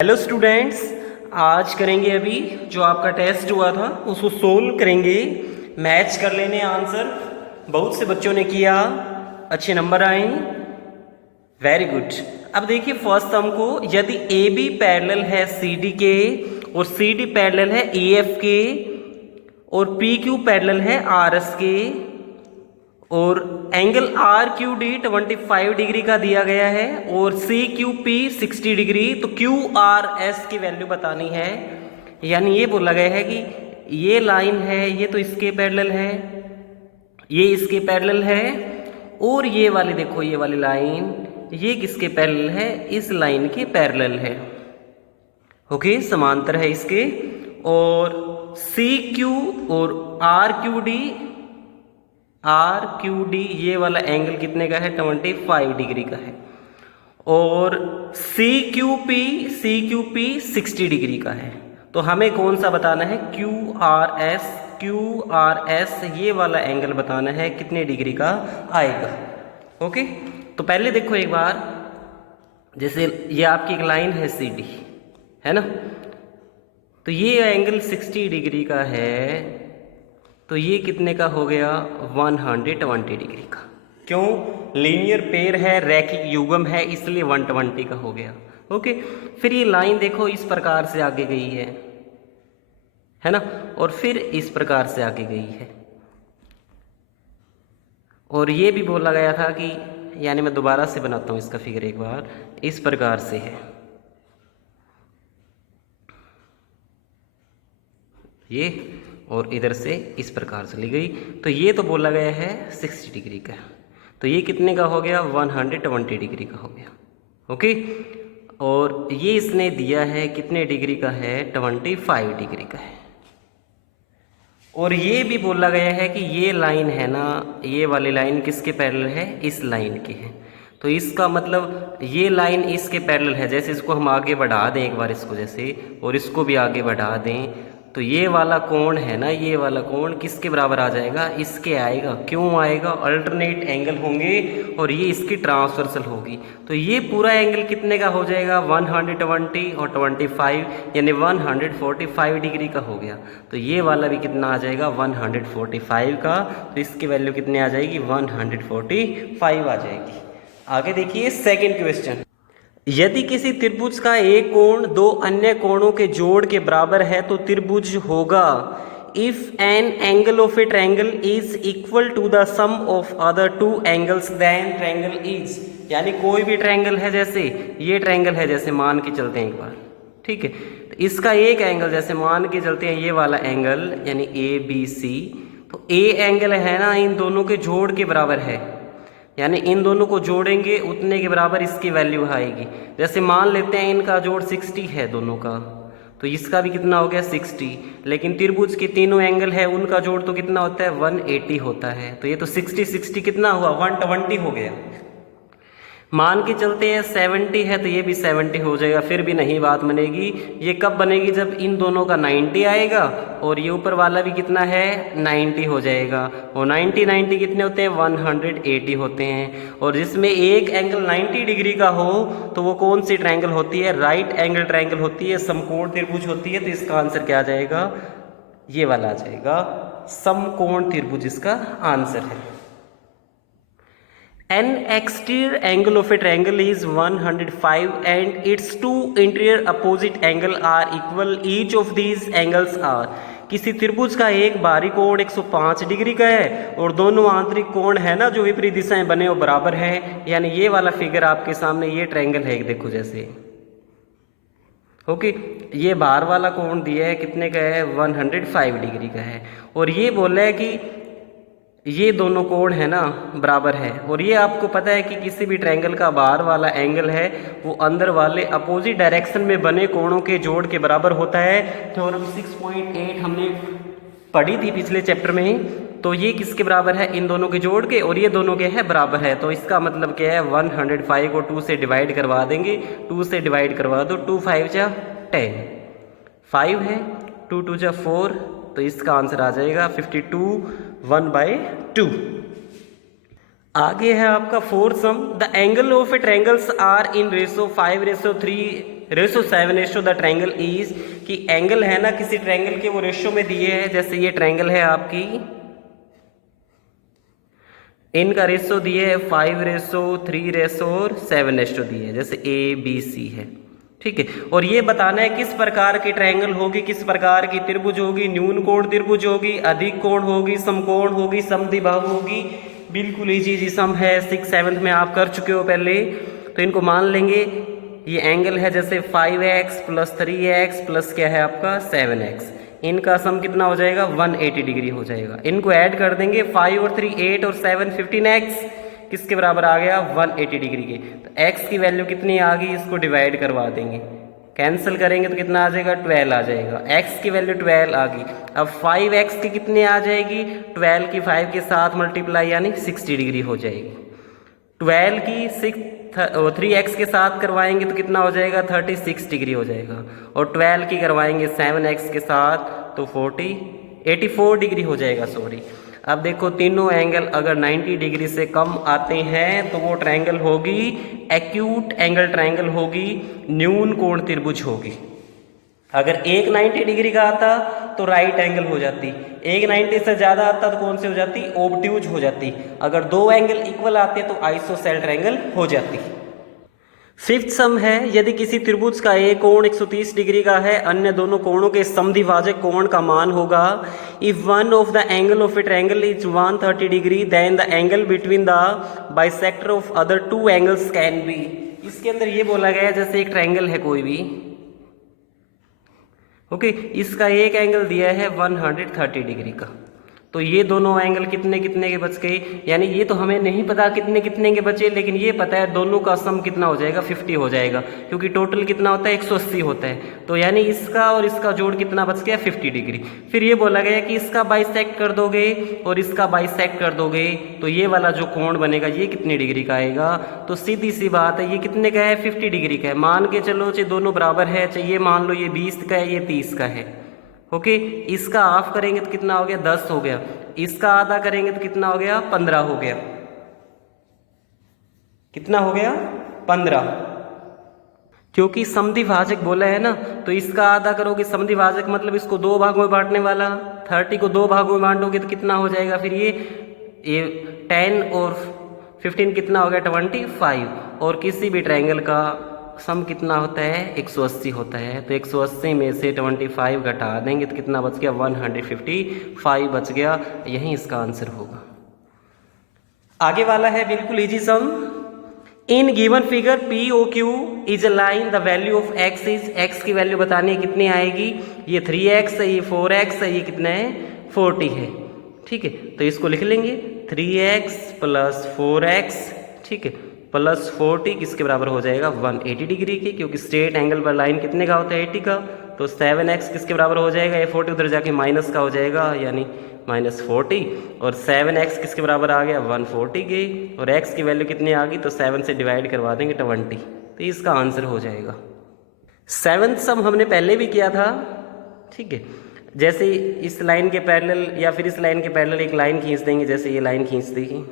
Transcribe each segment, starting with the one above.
Hello students, आज करेंगे अभी जो आपका टेस्ट हुआ था उसको सोल्व करेंगे। मैच कर लेने आंसर। बहुत से बच्चों ने किया, अच्छे नंबर आए, वेरी गुड। अब देखिए फर्स्ट हमको, यदि ए बी पैरेलल है सी डी के और सी डी पैरेलल है ए एफ के और पी क्यू पैरेलल है आर एस के और angle R Q D 25 degree का दिया गया है और सी क्यू पी 60 डिग्री, तो क्यू आर एस की वैल्यू बतानी है। यानी ये बोला गया है कि ये लाइन है, ये तो इसके पैरेलल है, ये इसके पैरेलल है और ये वाली देखो, ये वाली लाइन ये किसके पैरेलल है, इस लाइन के पैरेलल है। ओके, समांतर है इसके। और सी क्यू और आर क्यू डी ये वाला एंगल कितने का है, 25 डिग्री का है। और सी क्यू पी 60 डिग्री का है। तो हमें कौन सा बताना है, क्यू आर एस ये वाला एंगल बताना है कितने डिग्री का आएगा। ओके, तो पहले देखो एक बार, जैसे ये आपकी एक लाइन है सी डी, है ना, तो ये एंगल 60 डिग्री का है, तो ये कितने का हो गया, 120 डिग्री का। क्यों, लीनियर पेयर है, रैखिक युग्म है, इसलिए 120 का हो गया। ओके, फिर ये लाइन देखो इस प्रकार से आगे गई है ना, और फिर इस प्रकार से आगे गई है। और ये भी बोला गया था कि, यानी मैं दोबारा से बनाता हूँ इसका फिगर एक बार, इस प्रकार से है ये, और इधर से इस प्रकार से ली गई। तो ये तो बोला गया है 60 डिग्री का, तो ये कितने का हो गया, 120 डिग्री का हो गया। ओके, और ये इसने दिया है कितने डिग्री का है, 25 डिग्री का है। और ये भी बोला गया है कि ये लाइन है ना, ये वाली लाइन किसके पैरेलल है, इस लाइन के है। तो इसका मतलब ये लाइन इसके पैरेलल है। जैसे इसको हम आगे बढ़ा दें एक बार इसको जैसे, और इसको भी आगे बढ़ा दें, तो ये वाला कोण है ना, ये वाला कोण किसके बराबर आ जाएगा, इसके आएगा। क्यों आएगा, अल्टरनेट एंगल होंगे और ये इसकी ट्रांसवर्सल होगी। तो ये पूरा एंगल कितने का हो जाएगा, 120 और 25 यानी 145 डिग्री का हो गया। तो ये वाला भी कितना आ जाएगा, 145 का। तो इसकी वैल्यू कितने आ जाएगी, 145 आ जाएगी। आगे देखिए सेकेंड क्वेश्चन, यदि किसी त्रिभुज का एक कोण दो अन्य कोणों के जोड़ के बराबर है तो त्रिभुज होगा if an angle of a triangle is equal to the sum of other two angles then triangle is. यानी कोई भी ट्रायंगल है, जैसे ये ट्रायंगल है, जैसे मान के चलते हैं एक बार, ठीक है, तो इसका एक एंगल जैसे मान के चलते हैं ये वाला एंगल यानी ए बी सी, तो ए एंगल है ना इन दोनों के जोड़ के बराबर है, यानी इन दोनों को जोड़ेंगे उतने के बराबर इसकी वैल्यू आएगी। जैसे मान लेते हैं इनका जोड़ 60 है दोनों का, तो इसका भी कितना हो गया 60। लेकिन त्रिभुज के तीनों एंगल है उनका जोड़ तो कितना होता है, 180 होता है। तो ये तो 60 कितना हुआ, 120 हो गया। मान के चलते हैं 70 है तो ये भी 70 हो जाएगा, फिर भी नहीं बात बनेगी। ये कब बनेगी, जब इन दोनों का 90 आएगा और ये ऊपर वाला भी कितना है, 90 हो जाएगा। और 90 कितने होते हैं, 180 होते हैं। और जिसमें एक एंगल 90 डिग्री का हो तो वो कौन सी ट्रायंगल होती है, राइट एंगल ट्रायंगल होती है, समकोण त्रिभुज होती है। तो इसका आंसर क्या आ जाएगा, ये वाला आ जाएगा, समकोण त्रिभुज इसका आंसर है। An exterior angle of a triangle is 105 and its two interior opposite angle are equal. Each of these angles are. किसी त्रिभुज का एक बाहरी कोण 105 डिग्री का है और दोनों आंतरिक कोण है ना जो विपरीत दिशाएं बने वो बराबर है। यानी ये वाला फिगर आपके सामने ये ट्रायंगल है, देखो जैसे, ओके, ये बाहर वाला कोण दिया है कितने का है, 105 डिग्री का है। और ये बोला है कि ये दोनों कोण है ना बराबर है। और ये आपको पता है कि किसी भी ट्रायंगल का बाहर वाला एंगल है वो अंदर वाले अपोजिट डायरेक्शन में बने कोणों के जोड़ के बराबर होता है। थ्योरम 6.8 हमने पढ़ी थी पिछले चैप्टर में ही। तो ये किसके बराबर है, इन दोनों के जोड़ के, और ये दोनों के है बराबर है। तो इसका मतलब क्या है, 105 को 2 से डिवाइड करवा देंगे, 2 से डिवाइड करवा दो, 2 5 जा 10, 5 है, 2 2 जा 4, तो इसका आंसर आ जाएगा 52 1/2। आगे है आपका fourth sum, the angle of a triangles are in ratio 5:3 ratio 7 the triangle is, कि एंगल है ना किसी ट्रायंगल के वो रेशो में दिए हैं। जैसे ये ट्रायंगल है आपकी, इनका रेशो दिए है 5:3 और 7 दिए है, जैसे ABC है, ठीक है। और ये बताना है किस प्रकार की ट्रायंगल होगी, किस प्रकार की त्रिभुज होगी, न्यून कोण त्रिभुज होगी, अधिक कोण होगी, समकोण होगी, समद्विबाहु होगी। बिल्कुल इजी जी सम है, 6th 7th में आप कर चुके हो पहले। तो इनको मान लेंगे, ये एंगल है जैसे 5x + 3x प्लस क्या है आपका 7x, इनका सम कितना हो जाएगा 180 डिग्री हो जाएगा। इनको ऐड कर देंगे, 5 और 3 8 और 7 15x किसके बराबर आ गया 180 डिग्री के। तो x की वैल्यू कितनी आ गई, इसको डिवाइड करवा देंगे, कैंसिल करेंगे तो कितना आ जाएगा 12 आ जाएगा। x की वैल्यू 12 आ गई। अब 5x की कितनी आ जाएगी, 12 की 5 के साथ मल्टीप्लाई यानी 60 डिग्री हो जाएगी। 12 की 3x के साथ करवाएंगे तो कितना हो जाएगा 36 डिग्री हो जाएगा। और 12 की करवाएंगे 7x के साथ तो 84 डिग्री हो जाएगा, सॉरी। अब देखो तीनों एंगल अगर 90 डिग्री से कम आते हैं तो वो ट्रायंगल होगी एक्यूट एंगल ट्रायंगल होगी, न्यून कोण त्रिभुज होगी। अगर एक 90 डिग्री का आता तो राइट एंगल हो जाती, एक 90 से ज़्यादा आता तो कौन सी हो जाती, ओब्ट्यूज हो जाती। अगर दो एंगल इक्वल आते तो आइसोसेल ट्रायंगल हो जाती। 5th सम है, यदि किसी त्रिभुज का एक कोण 130 डिग्री का है, अन्य दोनों कोणों के समद्विभाजक कोण का मान होगा। If one of the angle of a triangle is 130 degree then the angle between the bisector of other two angles can be. इसके अंदर ये बोला गया है जैसे एक ट्रायंगल है कोई भी, ओके, इसका एक एंगल दिया है 130 डिग्री का, तो ये दोनों एंगल कितने कितने के बच गए, यानी ये तो हमें नहीं पता कितने कितने के बचे, लेकिन ये पता है दोनों का सम कितना हो जाएगा 50 हो जाएगा, क्योंकि टोटल कितना होता है 180 होता है। तो यानी इसका और इसका जोड़ कितना बच गया 50 डिग्री। फिर ये बोला गया कि इसका बाइसेक्ट कर दोगे और इसका बाइसेक्ट कर दोगे तो ये वाला जो कोण बनेगा ये कितनी डिग्री का आएगा। तो सीधी सी बात है, ये कितने का है 50 डिग्री का है। मान के चलो चाहे दोनों बराबर है, चाहे ये मान लो ये 20 का है ये 30 का है, ओके। इसका हाफ करेंगे तो कितना हो गया 10 हो गया, इसका आधा करेंगे तो कितना हो गया 15 हो गया, कितना हो गया 15, क्योंकि समद्विभाजक बोला है ना। तो इसका आधा करोगे, समद्विभाजक मतलब इसको दो भागों में बांटने वाला, 30 को दो भागों में बांटोगे तो कितना हो जाएगा, फिर ये 10 और 15 कितना हो गया 25। और किसी भी ट्रायंगल का सम कितना होता है 180 होता है, तो 180 में से 25 घटा देंगे तो कितना बच गया 155 बच गया। यही इसका आंसर होगा। आगे वाला है बिल्कुल easy sum. In given figure POQ is a line, the value of x is, x की वैल्यू बतानी है कितनी आएगी, ये 3x है, ये 4x है, ये कितना है 40 है, ठीक है। तो इसको लिख लेंगे 3x + 4x, ठीक है, प्लस 40 किसके बराबर हो जाएगा 180 डिग्री की, क्योंकि स्ट्रेट एंगल पर लाइन कितने का होता है 80 का। तो 7x किसके बराबर हो जाएगा, ये 40 उधर जाके माइनस का हो जाएगा यानी -40, और 7x किसके बराबर आ गया 140 के, और x की वैल्यू कितनी आ गई तो 7 से डिवाइड करवा देंगे 20, तो इसका आंसर हो जाएगा। 7th सम हमने पहले भी किया था, ठीक है। जैसे इस लाइन के पैरेलल या फिर इस लाइन के पैरेलल एक लाइन खींच देंगे, जैसे ये लाइन खींच देगी।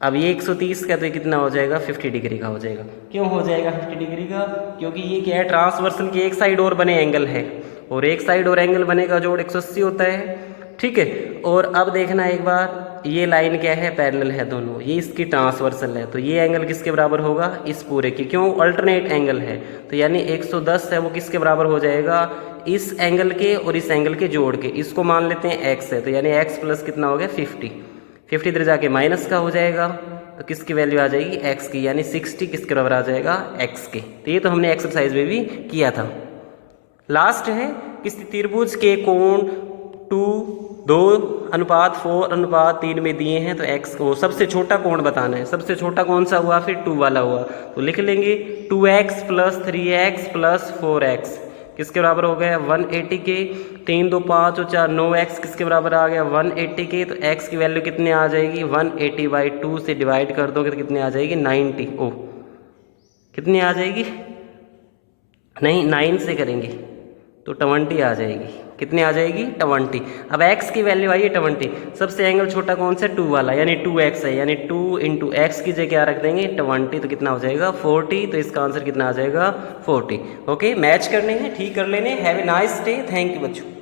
अब ये 130 का तो कितना हो जाएगा 50 डिग्री का हो जाएगा। क्यों हो जाएगा 50 डिग्री का, क्योंकि ये क्या है ट्रांसवर्सल की एक साइड और बने एंगल है, और एक साइड और एंगल बने का जोड़ 180 होता है, ठीक है। और अब देखना एक बार, ये लाइन क्या है पैरेलल है दोनों, ये इसकी ट्रांसवर्सल है, तो ये एंगल किसके बराबर होगा इस पूरे की, क्यों अल्टरनेट एंगल है, तो यानी 110 है वो किसके बराबर हो जाएगा इस एंगल के और इस एंगल के जोड़ के। इसको मान लेते हैं x है, तो यानी x प्लस कितना हो गया 50 इधर जाके माइनस का हो जाएगा, तो किसकी वैल्यू आ जाएगी x की, यानी 60 किसके बराबर आ जाएगा x के। तो ये तो हमने एक्सरसाइज में भी किया था। लास्ट है, किसी त्रिभुज के कोण 2:4:3 में दिए हैं, तो x को सबसे छोटा कोण बताना है। सबसे छोटा कौन सा हुआ, फिर 2 वाला हुआ, तो लिख लेंगे 2x + 3x + 4x किसके बराबर हो गया 180 के। 3 2 5 और 4 9x किसके बराबर आ गया 180 के। तो x की वैल्यू कितनी आ जाएगी 180/2 से डिवाइड कर दोगे तो कितनी आ जाएगी 90। ओ कितनी आ जाएगी, नहीं 9 से करेंगे तो 20 आ जाएगी। कितने आ जाएगी 20। अब x की वैल्यू आई है 20, सबसे एंगल छोटा कौन सा 2 वाला यानी 2x है, यानी 2 इंटू एक्स की जगह क्या रख देंगे 20, तो कितना हो जाएगा 40। तो इसका आंसर कितना आ जाएगा 40। ओके, मैच करने हैं, ठीक कर लेने। Have a nice day, thank you बच्चों।